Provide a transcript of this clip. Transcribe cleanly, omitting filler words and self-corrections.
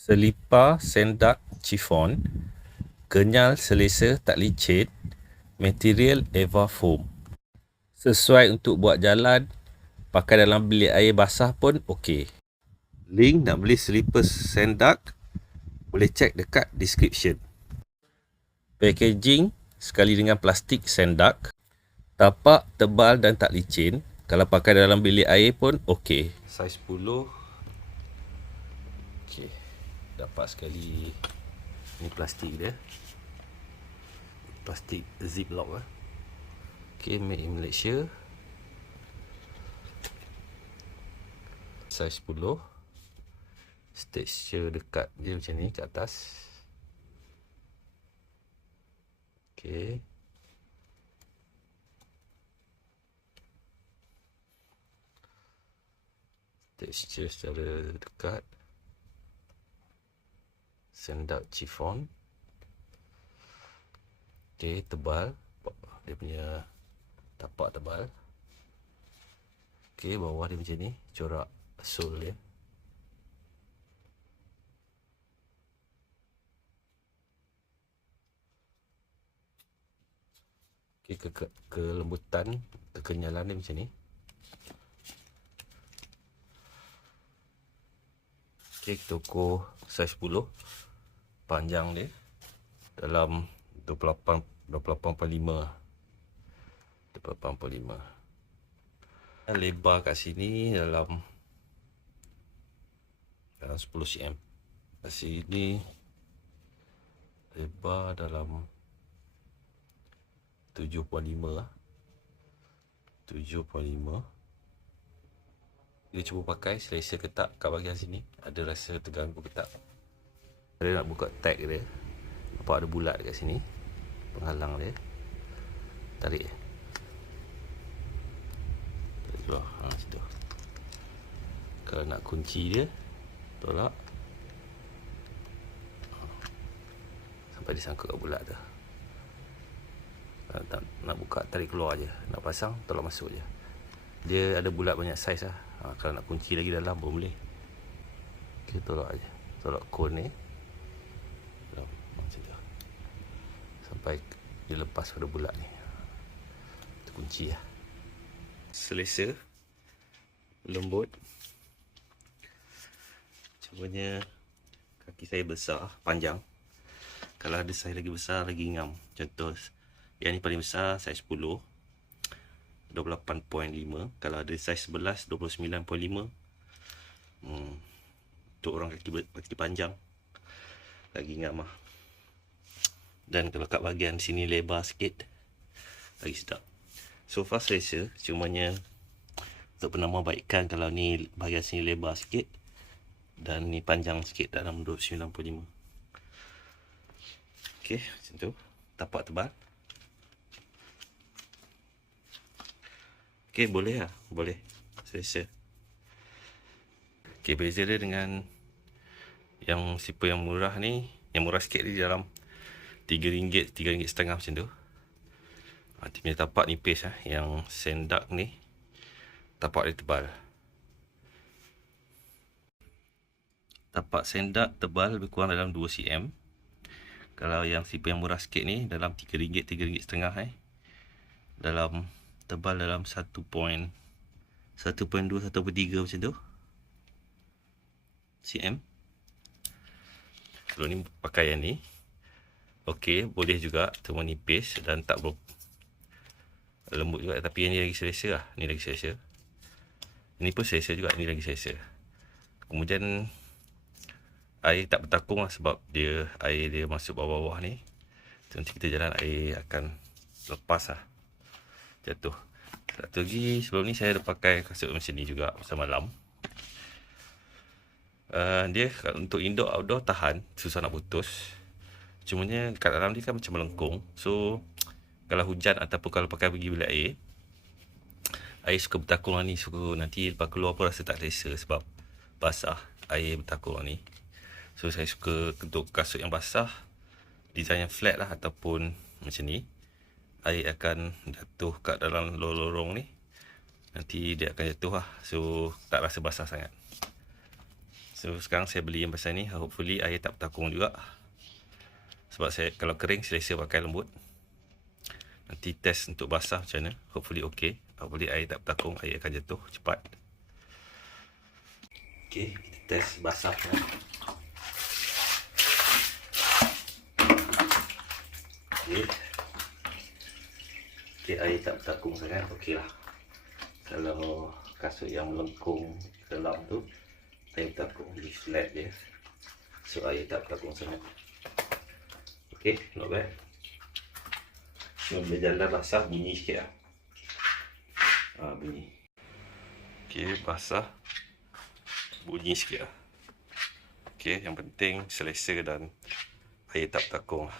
Selipar sendak chiffon, kenyal selesa tak licin, material Eva Foam. Sesuai untuk buat jalan, pakai dalam bilik air basah pun okey. Link nak beli selipar sendak boleh cek dekat description. Packaging sekali dengan plastik sendak, tapak tebal dan tak licin. Kalau pakai dalam bilik air pun okey. Saiz 10. Okey. Dapat sekali. Ni plastik dia. Plastik ziplock lah. Okey, made in Malaysia. Saiz 10. Texture dekat dia macam ni kat atas. Okey. Texture secara dekat. Sendak chiffon. Okey, tebal. Dia punya tapak tebal. Okey, bawah dia macam ni. Corak sole dia. Okey, kelembutan, kekenyalan dia macam ni. Okey, kita ukur saiz 10. Panjang dia dalam 28.5. 28.5. Lebar kat sini dalam 10 cm. Kat sini lebar dalam 7.5 lah. 7.5. Dia cuba pakai selesa ke tak kat bahagian sini. Ada rasa terganggu ke tak. Dia nak buka tag dia. Nampak ada bulat dekat sini. Penghalang dia. Tarik. Tarik keluar. Situ. Kalau nak kunci dia, tolak. Sampai dia sangkut kat bulat tu. Nak buka, tarik keluar je. Nak pasang, tolak masuk je. Dia ada bulat banyak saiz lah. Kalau nak kunci lagi dalam pun boleh. Kita tolak je. Tolak kon ni. Macam tu. Sampai dia lepas pada bulat ni. Itu kunci lah. Selesa. Lembut. Cumanya kaki saya besar, panjang. Kalau ada saiz lagi besar, lagi ngam. Contoh, yang ni paling besar, saiz 10. 28.5. Kalau ada saiz 11, 29.5. Untuk orang kaki panjang, lagi ngam lah. Dan kalau kat bahagian sini lebar sikit, lagi sedap. So far selesa. Cumanya untuk penambahbaikan, kalau ni bahagian sini lebar sikit dan ni panjang sikit dalam 29.5. Okey, macam tu. Tapak tebal. Okey, boleh lah. Boleh. Selesa. Okey, beza dia dengan yang slipper yang murah ni. Yang murah sikit dia dalam RM3, RM3.5 macam tu. Dia punya tapak nipis lah. Yang sendak ni, tapak dia tebal. Tapak sendak tebal lebih kurang dalam 2 cm. Kalau yang slipper yang murah sikit ni, dalam RM3, RM3.5. Dalam tebal dalam 1.2, 1.3 macam tu cm. Kalau ni pakai yang ni, okey, boleh juga. Cuma nipis dan tak lembut juga. Tapi yang ni lagi selesa lah. Ni lagi selesa. Ni pun selesa juga. Ni lagi selesa. Kemudian air tak bertakung lah. Sebab air dia masuk bawah-bawah ni. Nanti kita jalan, air akan lepas lah. Jatuh. Satu lagi, sebelum ni saya ada pakai kasut macam ni juga masa malam. Dia untuk indoor outdoor tahan, susah nak putus. Cumanya kat dalam dia kan macam melengkung. So kalau hujan ataupun kalau pakai pergi bilik air suka bertakung lah ni. Suka nanti lepas keluar pun rasa tak selesa sebab basah, air bertakung lah ni. So saya suka untuk kasut yang basah, design yang flat lah ataupun macam ni. Air akan jatuh kat dalam lorong-lorong ni. Nanti dia akan jatuh lah. So tak rasa basah sangat. So sekarang saya beli yang pasal ni, hopefully air tak bertakung juga. Sebab saya kalau kering selesa pakai lembut. Nanti test untuk basah macam mana. Hopefully okey. Hopefully air tak bertakung, air akan jatuh cepat. Okey, kita test basah. Okey. Okey, air tak bertakung sangat, okey lah. Kalau kasut yang melengkung dalam tu, air bertakung, dia flat je. So air tak bertakung sangat. Okey, not bad. Bila jalan basah bunyi sikit lah. Bunyi. Okey, basah bunyi sikit lah. Okey, yang penting selesa dan air tak bertakung lah.